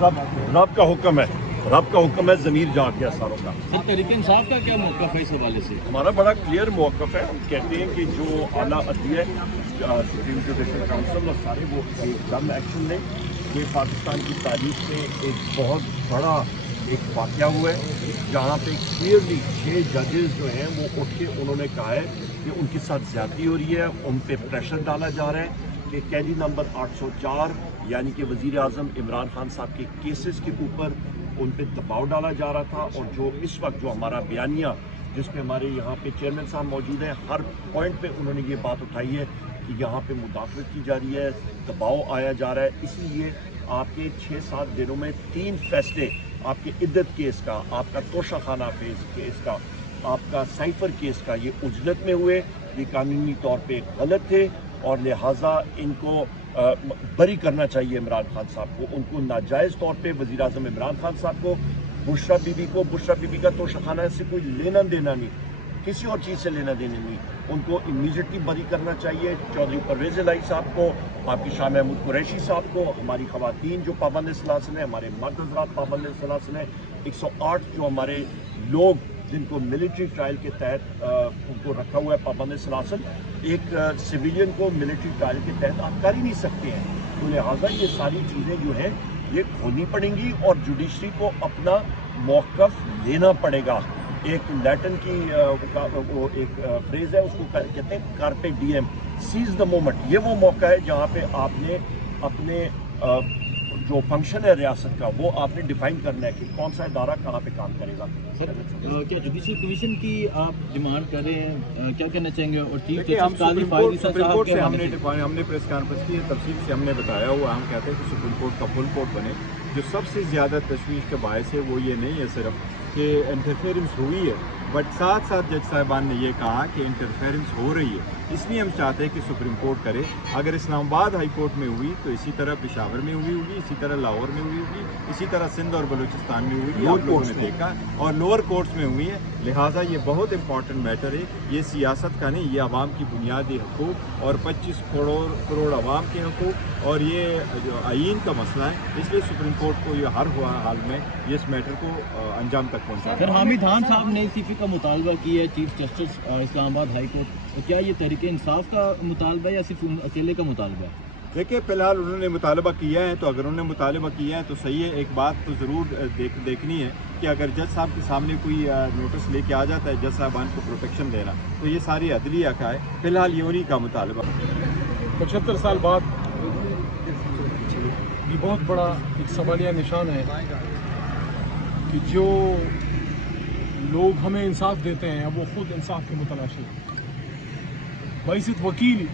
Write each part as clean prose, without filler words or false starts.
रब का हुक्म है, रब का हुक्म है, ज़मीर जाग गया सारों का। सर तहरीक इंसाफ का क्या मौक़िफ़ है इस हवाले से? हमारा बड़ा क्लियर मौक़िफ़ है। हम कहते हैं कि जो आला अदलिया सुप्रीम जुडिशल काउंसिल और सारे वो एकदम एक्शन लें। ये पाकिस्तान की तारीख में एक बहुत बड़ा एक वाक़या हुआ है जहाँ पे क्लियरली 6 जजेस जो हैं वो उठ के उन्होंने कहा है कि उनके साथ ज़्यादती हो रही है, उन पे प्रेशर डाला जा रहा है कि कैदी नंबर 804 यानी कि वज़ीर आज़म इमरान खान साहब के केसेस के ऊपर उन पे दबाव डाला जा रहा था। और जो इस वक्त जो हमारा बयानिया जिस पे हमारे यहाँ पे चेयरमैन साहब मौजूद हैं, हर पॉइंट पे उन्होंने ये बात उठाई है कि यहाँ पे मुदाखलत की जा रही है, दबाव आया जा रहा है। इसलिए आपके 6-7 दिनों में 3 फैसले आपके इद्दत केस का, आपका तोशा खाना केस का, आपका साइफर केस का ये उजलत में हुए, ये कानूनी तौर पे गलत थे और लिहाजा इनको बरी करना चाहिए इमरान खान साहब को। उनको नाजायज़ तौर पे वज़ीर आज़म इमरान खान साहब को, बुशरा बीबी का तोशा खाना से कोई लेना देना नहीं, किसी और चीज़ से लेना देना नहीं, उनको इमीडिएटली बरी करना चाहिए। चौधरी परवेज़ इलाही साहब को, आपकी शाह महमूद कुरैशी साहब को, हमारी ख़वातीन जो पाबंद सलासिल हैं, हमारे मर्द हज़रात पाबंद सलासिल हैं, 108 जो हमारे लोग जिनको मिलिट्री ट्रायल के तहत उनको रखा हुआ है पाबंद सलासिल, एक सिविलियन को मिलिट्री ट्रायल के तहत आप कर ही नहीं सकते हैं। तो लिहाजा ये सारी चीज़ें जो हैं ये खोलनी पड़ेंगी और जुडिशरी को अपना मौक़िफ़ लेना पड़ेगा। एक लैटिन की वो एक फ्रेज़ है, उसको कहते हैं carpe diem, seize the moment. ये वो मौका है जहाँ पे आपने अपने जो फंक्शन है रियासत का वो आपने डिफाइन करना है कि कौन सा इदारा कहाँ पे काम करेगा। सर क्या जुडिशल कमीशन की आप डिमांड कर रहे हैं, क्या कहना चाहेंगे? और चीफ देखिए, हम सुप्रीम कोर्ट से हमने प्रेस कॉन्फ्रेंस की तफसील से हमने बताया हुआ, हम कहते हैं कि सुप्रीम कोर्ट का फुल कोर्ट बने। जो सबसे ज़्यादा तशवीश का बायस है वो ये नहीं है सिर्फ कि इंटरफेरेंस हुई है, बट साथ साथ जज साहिबान ने ये कहा कि इंटरफेरेंस हो रही है। इसलिए हम चाहते हैं कि सुप्रीम कोर्ट करे। अगर इस्लामाबाद हाई कोर्ट में हुई तो इसी तरह पेशावर में हुई होगी, इसी तरह लाहौर में हुई होगी, इसी तरह सिंध और बलूचिस्तान में हुई, आप लोगों ने देखा, और लोअर कोर्ट्स में हुई है। लिहाजा ये बहुत इंपॉर्टेंट मैटर है, ये सियासत का नहीं, ये आवाम की बुनियादी हकूक़ और 25 करोड़ आवाम के हकूक़ और ये जो आईन का मसला है, इसलिए सुप्रीम कोर्ट को ये हर हाल में इस मैटर को अंजाम तक पहुँचा। सर हामिद खान साहब ने इस्तीफे का मुतालबा किया है chief justice Islamabad high court, तो क्या ये तहरीक इंसाफ का मुतालबा है या सिर्फ अकेले का मुतालबा है? देखिए, फ़िलहाल उन्होंने मुतालबा किया है, तो अगर उन्होंने मुतालबा किया है तो सही है। एक बात तो ज़रूर देखनी है कि अगर जज साहब के सामने कोई नोटिस लेके आ जाता है जज साहबान को प्रोटेक्शन देना, तो ये सारी अदलिया का है। फ़िलहाल ये उन्हीं का मुतालबा। 75 साल बाद ये बहुत बड़ा एक सवालिया निशान है कि जो लोग हमें इंसाफ देते हैं वो खुद इंसाफ के मुतलाशी हैं। बाइसित वकील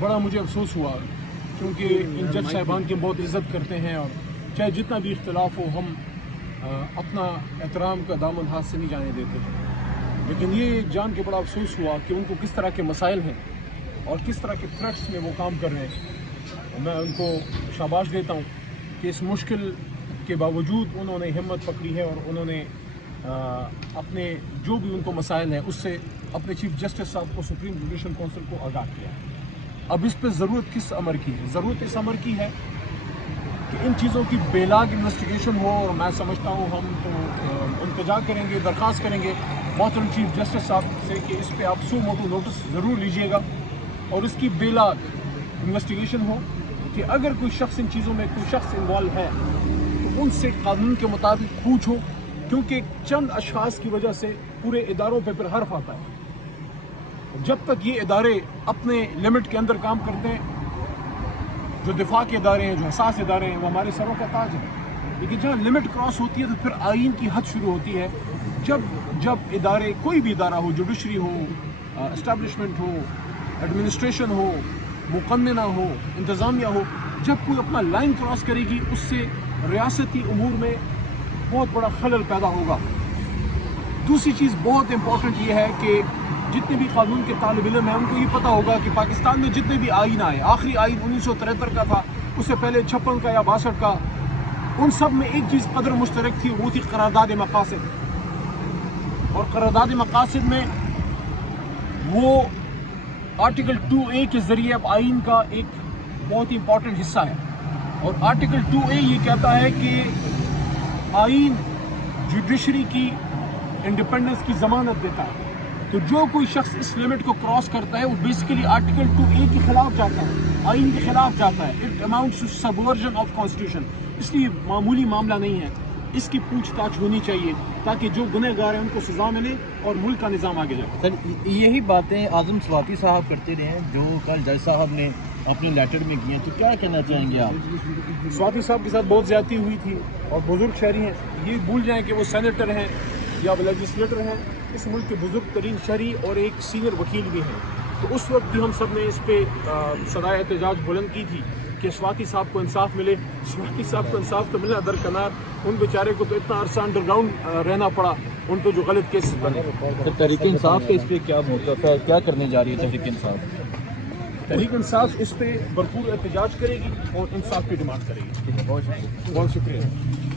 बड़ा मुझे अफसोस हुआ क्योंकि इन जज साहिबान की हम बहुत इज़्ज़त करते हैं और चाहे जितना भी इख्तिलाफ हो हम अपना एहतराम का दामन हाथ से नहीं जाने देते। लेकिन ये जान के बड़ा अफसोस हुआ कि उनको किस तरह के मसाइल हैं और किस तरह के थ्रेट्स में वो काम कर रहे हैं। मैं उनको शाबाश देता हूँ कि इस मुश्किल के बावजूद उन्होंने हिम्मत पकड़ी है और उन्होंने अपने जो भी उनको मसाइल हैं उससे अपने चीफ जस्टिस साहब को, सुप्रीम जुडिशल काउंसिल को आगाह किया। अब इस पर ज़रूरत किस अमर की है? ज़रूरत इस अमर की है कि इन चीज़ों की बेलाग इन्वेस्टिगेशन हो। और मैं समझता हूँ हम तो इंतजा करेंगे, दरख्वास्त करेंगे मोहतरम चीफ जस्टिस साहब से कि इस पर आप सो मोटो नोटिस ज़रूर लीजिएगा और इसकी बेलाग इन्वेस्टिगेशन हो कि अगर कोई शख्स इन चीज़ों में कोई शख्स इन्वॉल्व है तो उनसे कानून के मुताबिक पूछो, क्योंकि चंद अशखास की वजह से पूरे इदारों पर फिर हर्फ आता है। जब तक ये इदारे अपने लिमिट के अंदर काम करते हैं, जो दिफा के इदारे हैं, जो हसास इदारे हैं, वो हमारे सरों का ताज है। लेकिन जहाँ लिमिट क्रॉस होती है तो फिर आइन की हद शुरू होती है। जब इदारे, कोई भी इदारा हो, जुडिशरी हो, इस्टेब्लिशमेंट हो, एडमिनिस्ट्रेशन हो, मुकन्नना हो, इंतज़ामिया हो, जब कोई अपना लाइन क्रॉस करेगी उससे रियासती उमूर में बहुत बड़ा खलल पैदा होगा। दूसरी चीज़ बहुत इंपॉर्टेंट ये है कि जितने भी कानून के तालिब इल्म हैं उनको ये पता होगा कि पाकिस्तान में जितने भी आइन आए, आखिरी आइन 1973 का था, उससे पहले 56 का या 62 का, उन सब में एक चीज़ कदर मुश्तरक थी, वो थी करारदाद मकासिद। और करारदाद मकासिद में वो आर्टिकल 2A के ज़रिए अब आइन का एक बहुत ही इंपॉर्टेंट हिस्सा है। और आर्टिकल 2A ये कहता है कि आइन जुडिशरी की इंडिपेंडेंस की जमानत देता है। तो जो कोई शख्स इस लिमिट को क्रॉस करता है वो बेसिकली आर्टिकल 2A के खिलाफ जाता है, आइन के खिलाफ जाता है। It amounts to subversion of constitution. इसलिए मामूली मामला नहीं है, इसकी पूछताछ होनी चाहिए ताकि जो गुनहगार हैं उनको सजा मिले और मुल्क का निज़ाम आगे जाए। सर यही बातें आज़म स्वाति साहब करते रहे हैं जो कल जज साहब ने अपने लेटर में की हैं, तो क्या कहना चाहेंगे आप? स्वाति साहब के साथ बहुत ज्यादती हुई थी और बुजुर्ग शहरी हैं, ये भूल जाएं कि वो सेनेटर हैं या लेजिस्लेटर हैं, इस मुल्क के बुजुर्ग तरीन शहरी और एक सीनियर वकील भी हैं। तो उस वक्त भी हम सब ने इस पे सदाए एहतजाज बुलंद की थी कि स्वाति साहब को इंसाफ मिले। स्वाति साहब को इंसाफ तो मिला दरकनार, उन बेचारे को तो इतना अरसा अंडरग्राउंड रहना पड़ा, उन पर जो गलत केसेस बने। तो तहरीक इंसाफ के इस पर क्या मौक़िफ़ है, क्या करने जा रही है तहरीक इंसाफ? तहरीक इंसाफ इस पे भरपूर एहतजाज करेगी और इंसाफ की डिमांड करेगी। बहुत शुक्रिया। बहुत शुक्रिया।